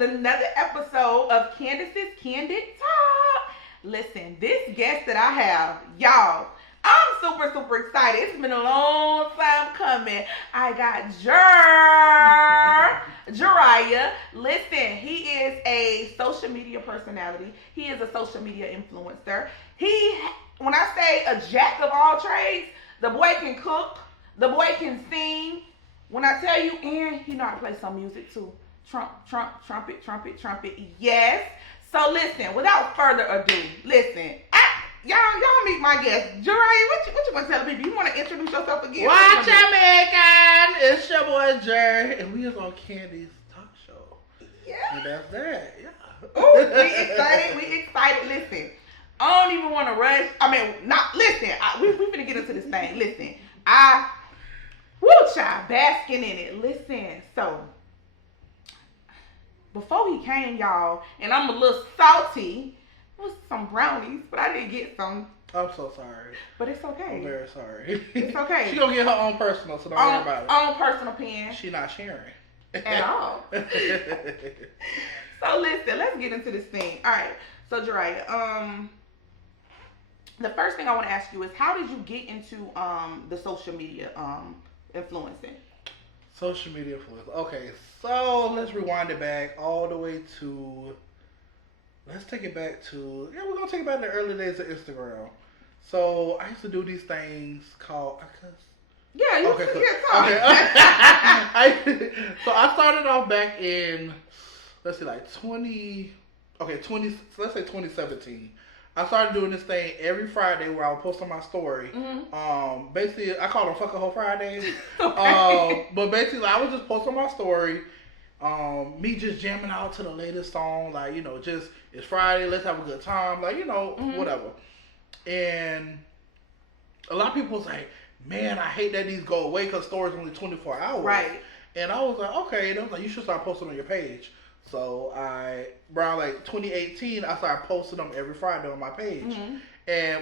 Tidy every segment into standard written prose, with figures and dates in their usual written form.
with another episode of Candis's Candid Talk. Listen, this guest that I have, y'all, I'm super excited. It's been a long time coming. I got Jariah. Listen, he is a social media personality. He is a social media influencer. When I say a jack of all trades, the boy can cook, the boy can sing. When I tell you, and he know how to play some music too. Trumpet. Yes. So listen, without further ado, listen. Y'all meet my guest. Jariah, what you gonna tell people? You wanna introduce yourself again? Watch out, man. It's your boy Jer, and we is on Candis talk show. Yeah. And that's that. Yeah. Ooh, we excited. Listen, I don't even want to rush. I mean, listen. We finna get into this thing. Listen, child, basking in it. Listen, so before he came, y'all, and I'm a little salty. It was some brownies, but I didn't get some. I'm so sorry. But it's okay. I'm very sorry. It's okay. She gonna get her own personal, so don't worry about it. Own personal pen. She not sharing. At all. So listen, let's get into this thing. All right. So Jariah, the first thing I want to ask you is, how did you get into the social media influencing? Social media influence. Okay, so let's rewind it back all the way to. Let's take it back to. Yeah, we're gonna take it back to the early days of Instagram. So I used to do these things called. Yeah, you okay, cool. Talk. Okay. So I started off back in, let's see, like 2017. I started doing this thing every Friday where I would post on my story. Mm-hmm. Basically, I call them Fuck a Whole Fridays. Okay. But basically, I would just post on my story. Me just jamming out to the latest song, like, you know, just it's Friday, let's have a good time, like, you know, whatever. And a lot of people was like, man, I hate that these go away because stories only 24 hours. Right. And I was like, okay. And I was like, you should start posting on your page. So around like 2018, I started posting them every Friday on my page.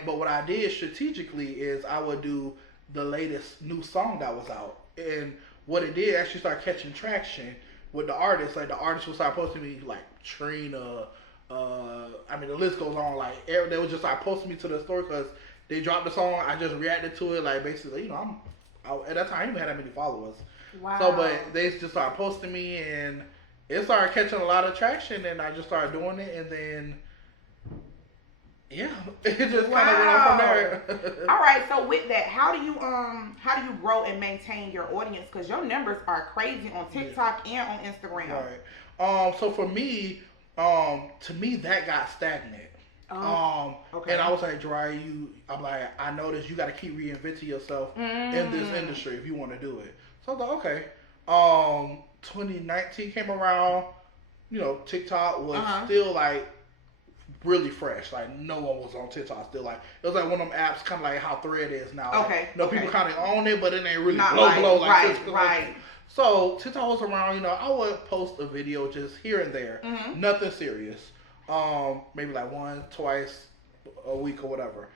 But what I did strategically is I would do the latest new song that was out. And what it did actually start catching traction with the artists. Like, the artists would start posting me, like Trina, I mean, the list goes on. Like, they would just start posting me to the story because they dropped the song. I just reacted to it. Like, basically, you know, at that time, I didn't even have that many followers. Wow. So, but they just started posting me, and it started catching a lot of traction, and I just started doing it, and then, yeah, it just kind of went on from there. All right, so with that, how do you grow and maintain your audience? Because your numbers are crazy on TikTok and on Instagram. Right. So for me, to me that got stagnant. Okay. And I was like, Jariah, I'm like, I noticed you got to keep reinventing yourself in this industry if you want to do it. So I was like, okay. 2019 came around, you know, TikTok was still like really fresh. Like, no one was on TikTok still. Like, it was like one of them apps, kind of like how Thread is now. Okay. Like, people kind of own it, but it ain't really Not blow like TikTok. Right. So TikTok was around, you know, I would post a video just here and there, nothing serious. Maybe like once, twice a week or whatever.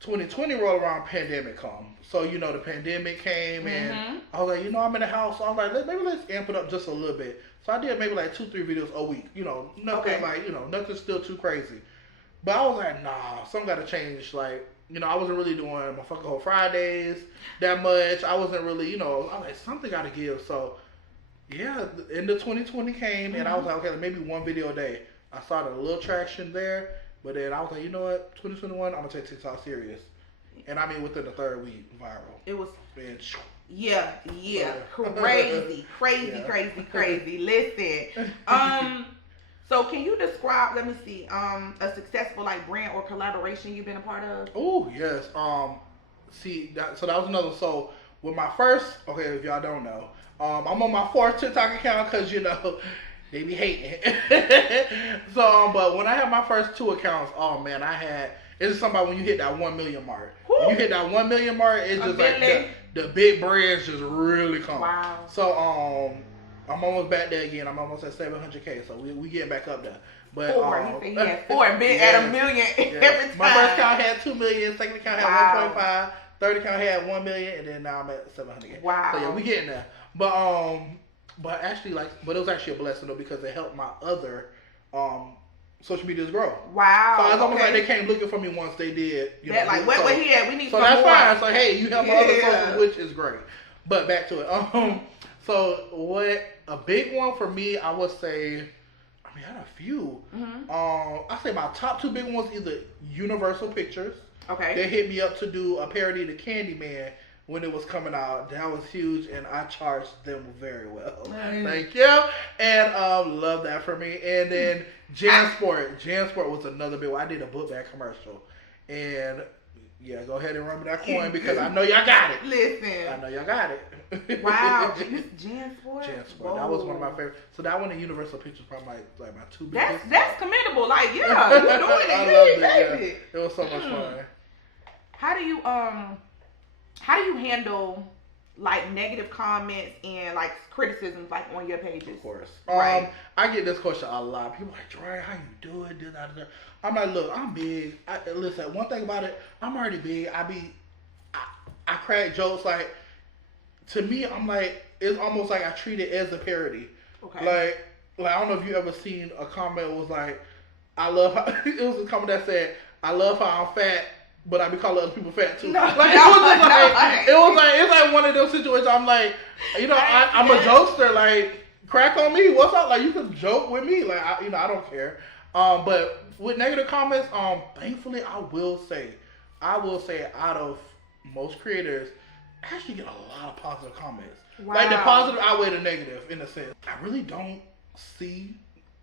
2020 rolled around, pandemic come. So, you know, the pandemic came and I was like, you know, I'm in the house. So I was like, maybe let's amp it up just a little bit. So I did maybe like 2-3 videos a week. You know, nothing like, you know, nothing still too crazy. But I was like, nah, something got to change. Like, you know, I wasn't really doing my fucking whole Fridays that much. I wasn't really, you know, I was like, something got to give. So, yeah, the end of 2020 came and I was like, okay, maybe one video a day. I started a little traction there. But then I was like, you know what, 2021, I'm going to take TikTok serious. And I mean, within the third week, viral. It was... And yeah. Crazy. Listen. So can you describe, let me see, a successful like brand or collaboration you've been a part of? Oh, yes. So that was another, so with my first, okay, if y'all don't know, I'm on my fourth TikTok account because, you know, they be hating. So, but when I had my first 2 accounts, oh man, it's something about when you hit that 1 million mark. When you hit that 1 million mark, it's just like the big brands just really come. Wow. So, I'm almost back there again. I'm almost at 700K, so we getting back up there. But 4, he had 4, been at $1 million every time. My first account had 2 million, second account had 1.5, third account had 1 million, and then now I'm at 700K. Wow. So yeah, we getting there. But but actually, but it was actually a blessing though because it helped my other social medias grow. Wow. So it's almost like they came looking for me once they did. That like what he had, we need so some more. So that's fine. It's like, hey, you helped my other social, which is great. But back to it. So what a big one for me, I would say. I mean, I had a few. I say my top 2 big ones either Universal Pictures. Okay. They hit me up to do a parody of Candyman when it was coming out. That was huge, and I charged them very well. Thank you, and love that for me. And then JanSport was another big one. I did a book bag commercial, and yeah, go ahead and run me that coin because I know y'all got it. Listen, I know y'all got it. Wow, JanSport. JanSport. That was one of my favorites. So that one in Universal Pictures probably like my 2 biggest. That's commendable. Like, yeah, you doing it. I You loved baby. it. Yeah. It was so much fun. How do you handle like negative comments and like criticisms like on your pages? Of course. Right. I get this question a lot. People like, Dre, how you do it? I'm like, look, I'm big. Listen, one thing about it, I'm already big. I crack jokes. Like, to me, I'm like, it's almost like I treat it as a parody. Okay. Like I don't know if you ever seen a comment that was like, I love how, it was a comment that said, I love how I'm fat, but I be calling other people fat too. No, it was like it's like one of those situations. I'm like, I'm a jokester. Like, crack on me. What's up? Like, you can joke with me. Like, I don't care. But with negative comments, thankfully, I will say, out of most creators, I actually get a lot of positive comments. Wow. Like, the positive outweigh the negative in a sense. I really don't see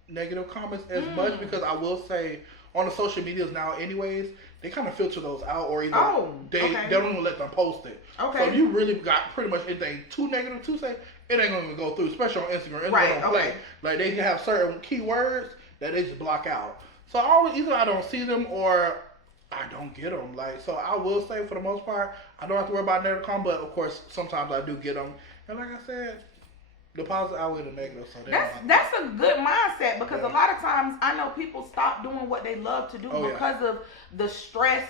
negative comments as much because I will say on the social medias now, anyways, they kind of filter those out, or either they don't even let them post it. Okay. So if you really got pretty much anything too negative to say, it ain't gonna even go through, especially on Instagram. Instagram don't play. Like, they can have certain keywords that they just block out. So either I don't see them or I don't get them. Like, so I will say for the most part, I don't have to worry about negative comments, but of course sometimes I do get them. And like I said, the positive outweigh the negative. So that's a good mindset because a lot of times I know people stop doing what they love to do because of the stress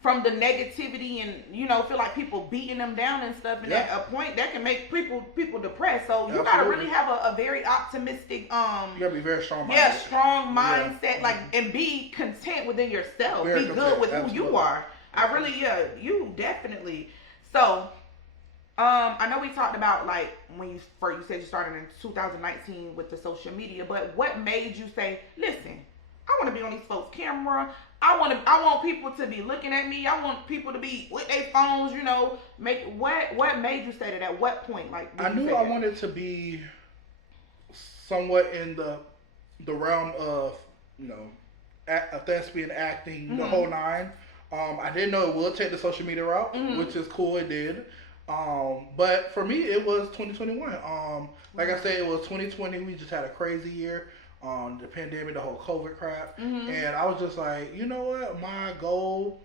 from the negativity and feel like people beating them down and stuff. And at a point that can make people depressed. So you gotta really have a very optimistic you gotta be very strong minded. Yeah, strong mindset, like, and be content within yourself. Be good with who you are. I really you definitely. So I know we talked about like when you said you started in 2019 with the social media, but what made you say, listen, I want to be on these folks' camera. I want people to be looking at me. I want people to be with their phones. What made you say that? At what point? Like, I knew I wanted to be somewhat in the realm of a thespian acting, the whole nine. I didn't know it would take the social media route, which is cool. It did. But for me, it was 2021. Like I said, it was 2020. We just had a crazy year. The pandemic, the whole COVID crap. And I was just like, you know what? My goal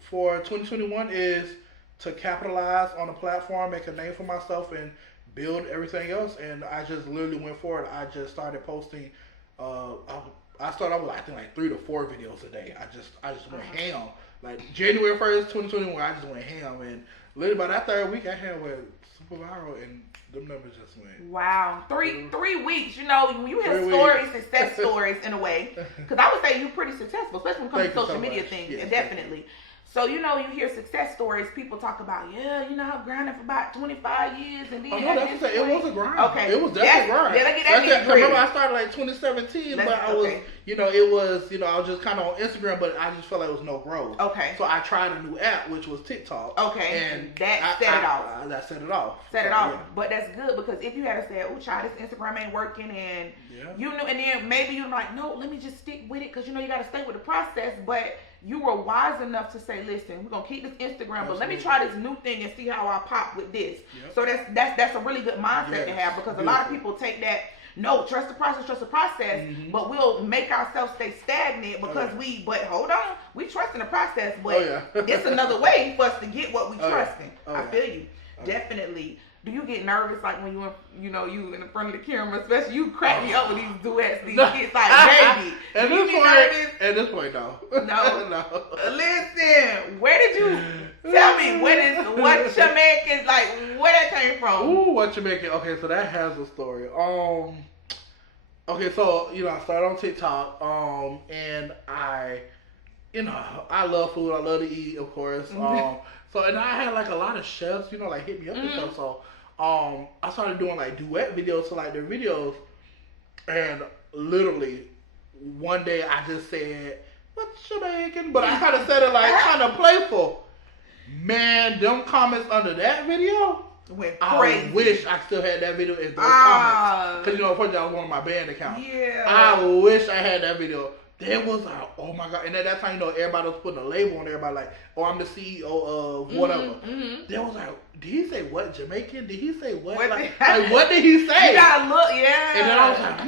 for 2021 is to capitalize on a platform, make a name for myself, and build everything else. And I just literally went for it. I just started posting. I started out with I think like 3 to 4 videos a day. I just went ham. Like January 1st, 2021, I just went ham. And literally by that 3rd week, I had super viral, and them numbers just went. Wow, 3 weeks. When you hear stories, success stories in a way, because I would say you're pretty successful, especially when it comes to social media things. Yes, definitely. So you hear success stories. People talk about I've grinded for about 25 years, and then it was a grind. Okay, it was definitely a grind. Remember, I started like 2017, but I was it was I was just kind of on Instagram, but I just felt like there was no growth. Okay, so I tried a new app, which was TikTok. Okay, and that set it off. That set it off. Yeah. But that's good because if you had said, "Oh, child, this Instagram ain't working," and and then maybe you're like, "No, let me just stick with it," because you got to stay with the process, but you were wise enough to say, listen, we're going to keep this Instagram, but let me try this new thing and see how I pop with this. Yep. So that's a really good mindset to have because a lot of people take that, no, trust the process, but we'll make ourselves stay stagnant because but hold on, we trust in the process, but it's another way for us to get what we trusting. I feel you. Definitely. do you get nervous like when you in front of the camera? Especially you crack me up with these duets, these kids like baby. At Do you this get point, nervous? at this point, no. No. No. Listen, where did you tell me what Jamaican like where that came from? Ooh, what Jamaican? Okay, so that has a story. Okay, so I started on TikTok, and I love food. I love to eat, of course. So and I had like a lot of chefs, like hit me up and stuff. So I started doing like duet videos to like their videos, and literally one day I just said, "What's Jamaican?" But I kind of said it like kind of playful. Man, them comments under that video. Went crazy. I wish I still had that video in those comments. Because, unfortunately, that was one of my band accounts. Yeah. I wish I had that video. There was like, oh my God. And at that time, everybody was putting a label on everybody like, oh, I'm the CEO of whatever. There was like, did he say what? Jamaican? Did he say what? Like, what did he say? You gotta look, yeah. And then I was like,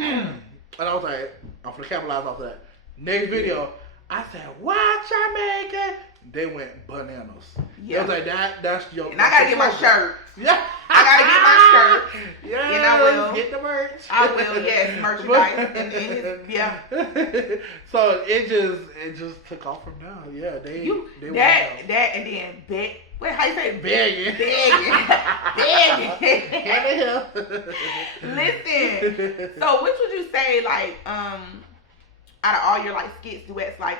And I was like, I'm going to capitalize off that. Next video, I said, what Jamaican? They went bananas. Yeah. It was like that's your. And I gotta get my shirt. Yeah. I gotta get my shirt. Yeah. And I will get the merch. I will, yes, merchandise. and So it just took off from now. Yeah, they that and then wait, how you say it? Begging. Listen. So which would you say like out of all your like skits, duets, like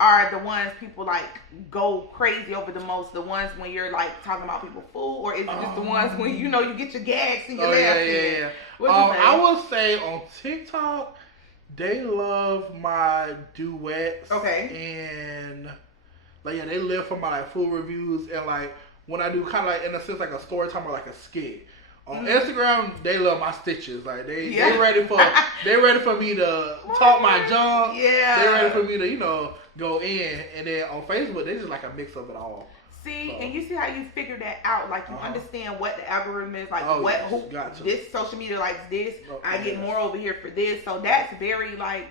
are the ones people like go crazy over the most, the ones when you're like talking about people's food, or is it just the ones when you get your gags and your laughs? Yeah. I will say on TikTok, they love my duets. Okay. And like they live for my like food reviews, and like when I do kind of like in a sense like a story time or like a skit. On Instagram, they love my stitches. Like they ready for me to talk my junk. Yeah. They ready for me to go in, and then on Facebook they just like a mix of it all. See, and you see how you figure that out. Like you understand what the algorithm is like. This social media likes this. I get more over here for this. So that's very like.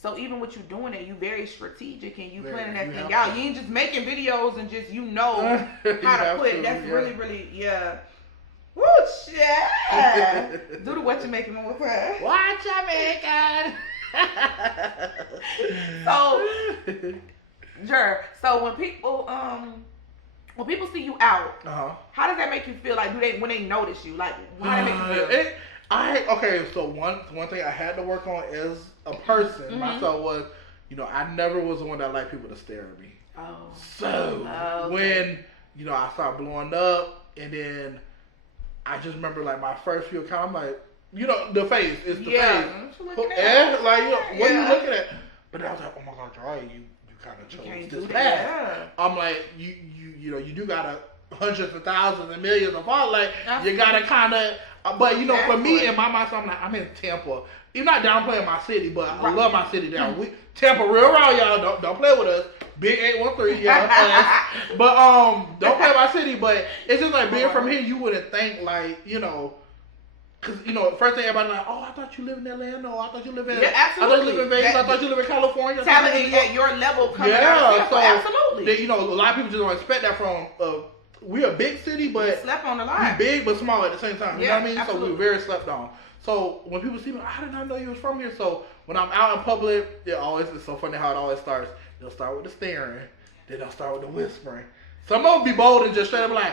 So even with you doing it, you very strategic and you planning that thing out. You ain't just making videos and just how to put it. That's really, really Woo, shit. Do the what you making more time. What you making? So when people see you out, how does that make you feel? Like when they notice you? Like how does that make you feel? So one thing I had to work on as a person myself was, I never was the one that liked people to stare at me. Oh. So when I started blowing up, and then I just remember like my first few accounts, I'm like, the face. It's the face. What are you looking at? But then I was like, oh my God, Jari, you kind of chose this path. Yeah. I'm like, you do got hundreds of thousands and millions of followers. Like, you gotta kind of, but for me in my mind, I'm like, I'm in Tampa. You're not downplaying my city, but I love my city down. Tampa real raw, y'all. Don't play with us. Big 813, yeah. But don't play my city. But it's just like being from here, you wouldn't think like because first thing everybody like, oh, I thought you live in Atlanta. I thought you live in absolutely. I thought you live in Vegas. I thought you live in California. Talent at your level coming out. So absolutely. A lot of people just don't expect that from. We're a big city, but slept on the line. We big but small at the same time. You know what I mean? Absolutely. So we were very slept on. So when people see me, I did not know you was from here. So when I'm out in public, it's so funny how it always starts. They'll start with the staring, then they'll start with the whispering. Some of them be bold and just straight up like,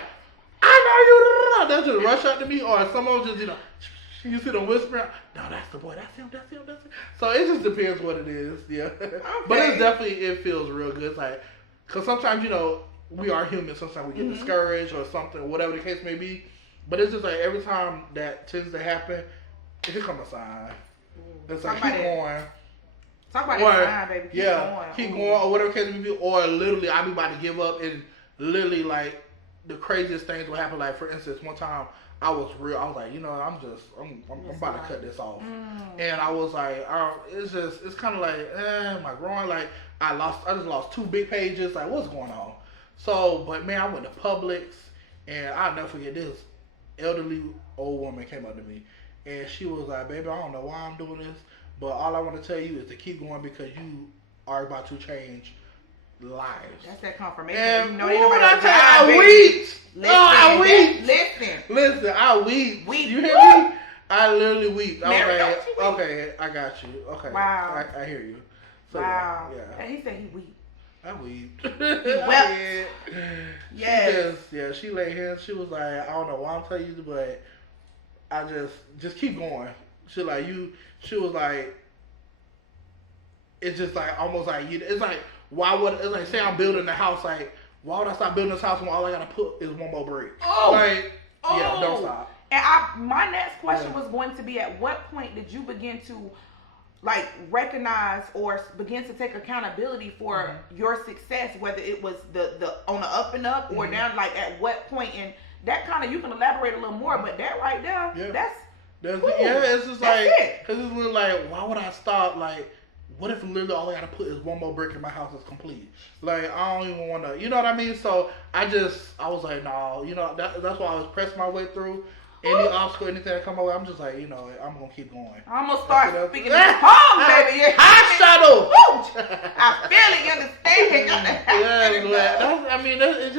I know you. They'll just rush up to me, or some of them just you see them whispering. No, that's the boy. That's him. So it just depends what it is. Yeah. Okay. But it feels real good. It's like, cause sometimes we are human. Sometimes we get discouraged or something, whatever the case may be. But it's just like every time that tends to happen, it becomes a sign. It's like keep going. Talk about that sign, baby. Keep going, or whatever case may be. Or literally, I'll be about to give up, and literally like the craziest things will happen. Like for instance, one time I was like, I'm about to cut this off, and I was like, it's kind of like, am I growing? Like I just lost 2 big pages. Like what's going on? So, but man, I went to Publix, and I'll never forget this. Elderly old woman came up to me, and she was like, baby, I don't know why I'm doing this, but all I want to tell you is to keep going because you are about to change lives. That's that confirmation. And you know, ain't nobody I tell you, I weeped. I weeped. Listen, I weep. Weep. You hear me? I literally weep. Mary, don't you weep? Okay, I got you. Okay. Wow. I hear you. So, wow. Yeah. And he said he weep. I weeped. He wept. Yes. She lay here and she was like, I don't know why I'm telling you, but I just keep going. She was like, it's just like almost like it's like it's like say I'm building a house, like why would I stop building this house when all I gotta put is one more brick? Don't stop. And my next question was going to be, at what point did you begin to like recognize or begin to take accountability for your success, whether it was the on the up and up or down, like at what point? And that kind of, you can elaborate a little more, but that right there, that's it's just like, because it's really like, why would I stop? Like, what if literally all I gotta put is one more brick and my house is complete? Like, I don't even want to, you know what I mean? So I was like, no, you know, that's why I was pressing my way through. Any obstacle, anything that come my way, I'm just like, you know, I'm gonna keep going. I'm gonna start speaking in tongues, baby. Hot shadow. I feel it. You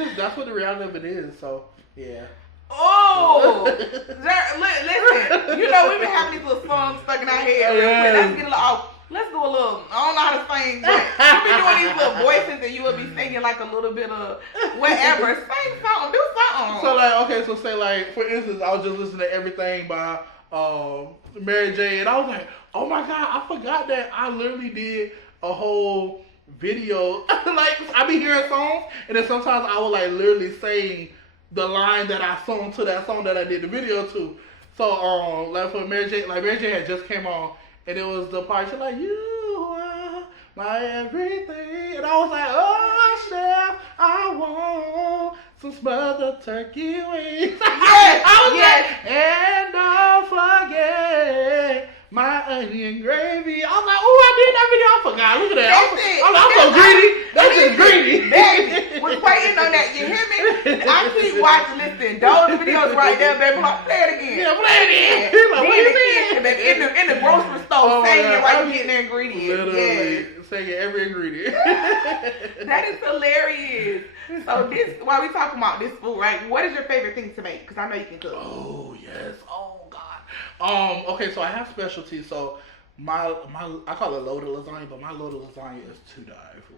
understand? That's what the reality of it is. So yeah. Oh, listen. You know, we've been having these little songs stuck in our head. Let's get a little. Let's do a little. I don't know how to sing, but you've been doing these little voices, and you will be singing like a little bit of whatever. Sing something, do something. So like, okay, so say like, for instance, I was just listening to Everything by Mary J, and I was like, oh my god, I forgot that I literally did a whole video. Like, I be hearing songs, and then sometimes I will like literally sing the line that I sung to that song that I did the video to. So like for Mary J, had just came on. And it was the part, she's like, you are my everything. And I was like, oh, chef, I want some smothered turkey wings. Yes, I was like, and don't forget my onion gravy. I was like, oh, I did that video. I forgot. Look at that. I'm so greedy. That's just greedy. Baby, was waiting on that. You hear me? I keep watching, listen, those videos right there, baby. Like, play it again. Yeah, play it again. Like, what you mean? Baby, in the grocery store, saying it right, you getting the ingredients. Literally saying every ingredient. That is hilarious. So while we talking about this food, right? What is your favorite thing to make? Because I know you can cook. Oh yes. Oh God. Okay, so I have specialties. So my I call it loaded lasagna, but my loaded lasagna is to die for.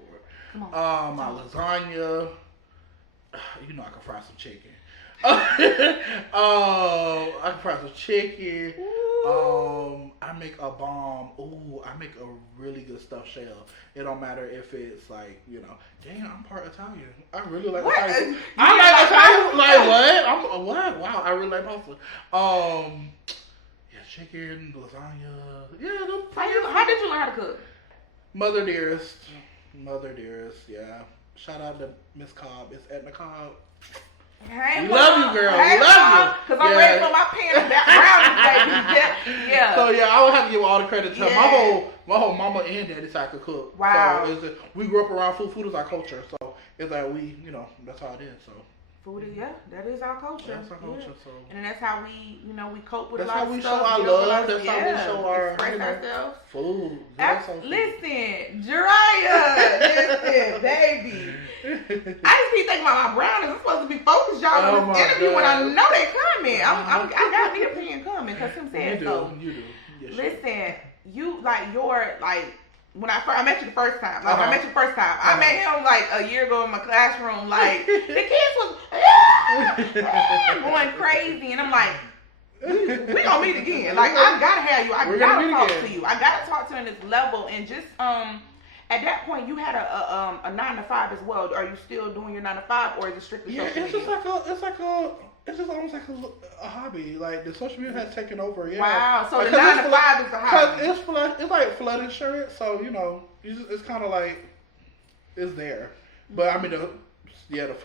Come on. My lasagna, you know, I can fry some chicken. I can fry some chicken. I make a bomb. I make a really good stuffed shell. It don't matter if it's like, you know, dang, I'm part Italian. I really like Italian. I like Italian. Like what? I'm what? Wow, I really like pasta. Yeah, chicken, lasagna. Yeah. How did you learn how to cook? Mother Dearest. Yeah. Shout out to Miss Cobb. It's Edna Cobb. Hey, we love you, girl. Hey, we love you. Because I'm ready for my pants back around, baby. Yeah. So yeah, I would have to give all the credit to her. My whole mama and daddy side could cook. Wow. So we grew up around food. Food is our culture. So it's like we, you know, that's how it is. So. Food, yeah, that is our culture. That's our culture. So. And then that's how we, you know, we cope with that's a lot of stuff. That's how we show our love. That's how we show our express ourselves. Food. Listen, Jiraiya, baby. I just keep thinking about my brownies. I'm supposed to be focused, y'all, on this interview when I know they coming. I got me a pen coming because him said so. You do. Yes, listen, you when I met you the first time, I met him like a year ago in my classroom. Like the kids was going crazy, and I'm like, we gonna meet again. Like I gotta have you. I gotta talk to you. I gotta talk to you on this level. And just at that point, you had a 9 to 5 as well. Are you still doing your 9 to 5, or is it strictly social media? It's just almost like a hobby. Like the social media has taken over. Yeah. Wow. So the 9 to 5 is a hobby. It's like flood insurance. So you know, it's kind of like it's there. But I mean, the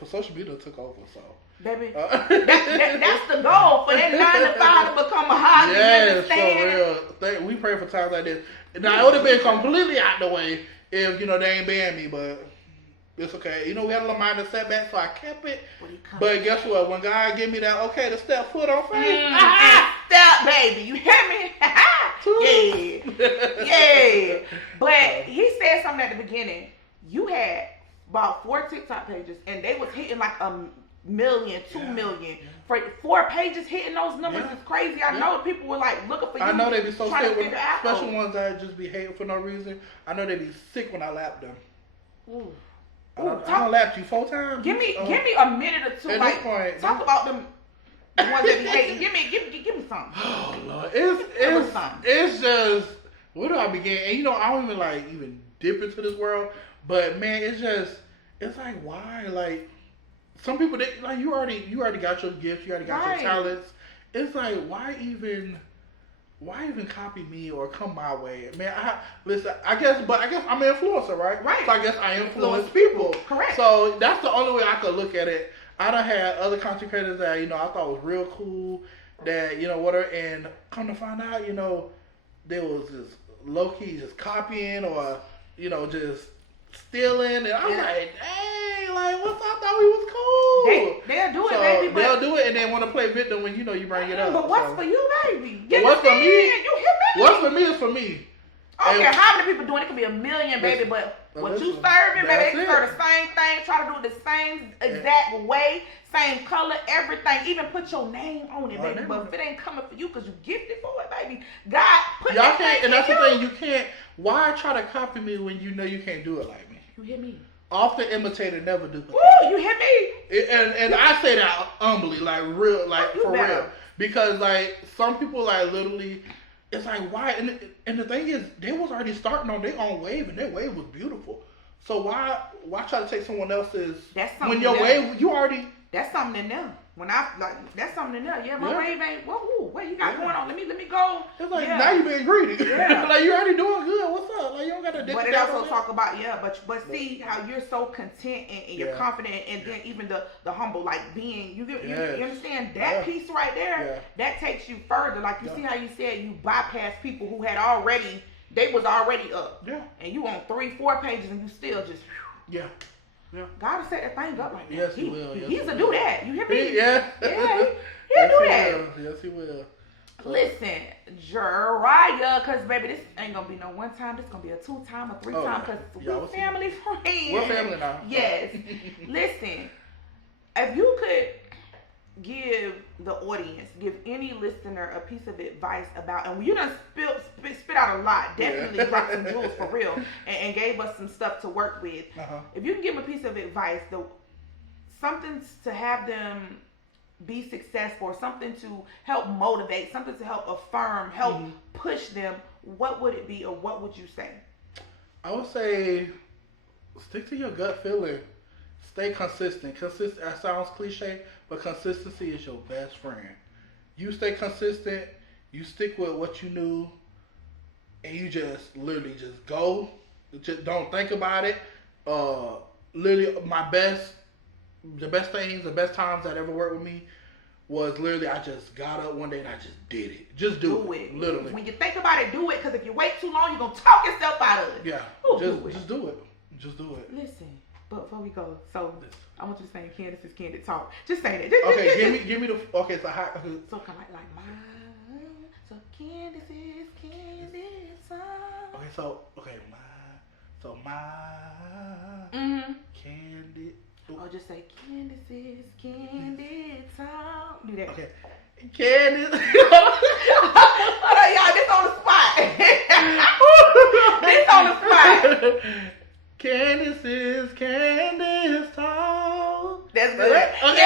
social media took over. So. Baby, that's the goal for that 9 to 5 to become a hobby. Yes, for real. We pray for times like this. Now it would have been completely out the way if, you know, they ain't banned me, but it's okay. You know, we had a little minor setback, so I kept it. But guess what? When God gave me that, okay, to step foot on faith. Step, baby. You hear me? Yeah. But he said something at the beginning. You had about 4 TikTok pages, and they was hitting like a million, 2 million. For 4 pages hitting those numbers is crazy. I know people were like looking for you. I know they be so trying sick, to figure out. especially ones that just be hating for no reason. I know they be sick when I lap them. Ooh. I don't lapped you 4 times. Give me a minute or two. At Like, this point, talk about them. The ones that be hating. Give me something. Oh Lord, it's just where do I begin? And I don't even dip into this world, but man, it's like why? Like some people you already got your gifts, you already got your talents. It's like why even copy me or come my way? Man, I guess I'm an influencer, right? Right. So I guess I influence people. Correct. So that's the only way I could look at it. I done had other content creators that, I thought was real cool, that, whatever, and come to find out, they was just low-key just copying or, just stealing, and I was like, dang, like, what's up? I thought we was cool. They'll do it, baby. They'll do it and then want to play victim when, you bring it up. But what's for you, baby? What's for me? You hear me? What's for me is for me. I don't care how many people doing it. It could be a million, baby, but what you serving, baby, they can serve the same thing, try to do it the same exact way, same color, everything. Even put your name on it, baby. But if it ain't coming for you because you gifted for it, baby, God put y'all that can't, thing and that's in the you. thing, you can't. Why try to copy me when you know you can't do it like me? You hear me? Often imitated, never duplicate. Woo, you hear me? And I say that humbly, like real, like for real, because like some people like literally. It's like, why? And the thing is, they was already starting on their own wave, and their wave was beautiful. So why try to take someone else's? When your wave, you already. That's something in them. When that's something in there. Yeah, my wave ain't. Whoa, what you got going on? Let me go. It's like now you being greedy. Yeah. Like you already doing good. What's up? Like you don't got to. But it also talk about but see how you're so content and you're confident, and then even the humble, like being you understand that piece right there. Yeah. That takes you further. Like you see how you said you bypass people who had already was already up. Yeah. And you on 3-4 pages and you still just. Yeah. Yeah. God will set that thing up like that. Yes, he will. He's to do that. You hear me? Yeah. Yeah. He'll do that. Yes, he will. Listen, Jariah, because baby, this ain't gonna be no 1 time. This gonna be a 2 time or 3 time because we're family friends. We're family now. Yes. Listen, if you could give the audience, give any listener a piece of advice about, and you done spit out a lot, definitely dropped some jewels for real, and gave us some stuff to work with. If you can give them a piece of advice, something to have them be successful, something to help motivate, something to help affirm, help push them, what would it be, or what would you say? I would say stick to your gut feeling. Stay consistent. That sounds cliche, but consistency is your best friend. You stay consistent, you stick with what you knew, and you just literally just go. Just don't think about it. Literally, the best times that ever worked with me was literally I just got up one day and I just did it. Just do it. Literally. When you think about it, do it, because if you wait too long, you're going to talk yourself out of it. Yeah. Just do it. Just do it. Listen. But before we go, so I want you to say Candis is Candid Talk. Just say it. Okay, give me the. Okay, so how? So kind of like my. So Candis is Candid Talk. Okay, so my. Candid. Or just say Candis is Candid Talk. Do that. Okay. Candis. Hold on, y'all. This on the spot. This on the spot. Candis is Candis Talk. That's good. Okay.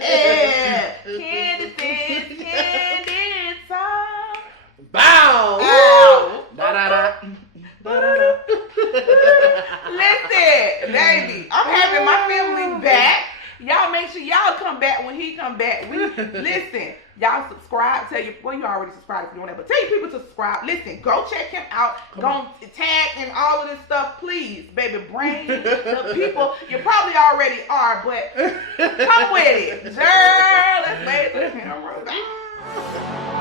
Yeah. Candis is Candid Talk. Bow. Ow. Da da da. Da da da. Listen, baby, I'm having my family back. Y'all make sure y'all come back when he come back. Listen, y'all subscribe. You already subscribed if you want that, but tell your people to subscribe. Listen, go check him out. Go tag and all of this stuff, please, baby. Bring the people. You probably already are, but come with it, girl. Let's wait for the camera.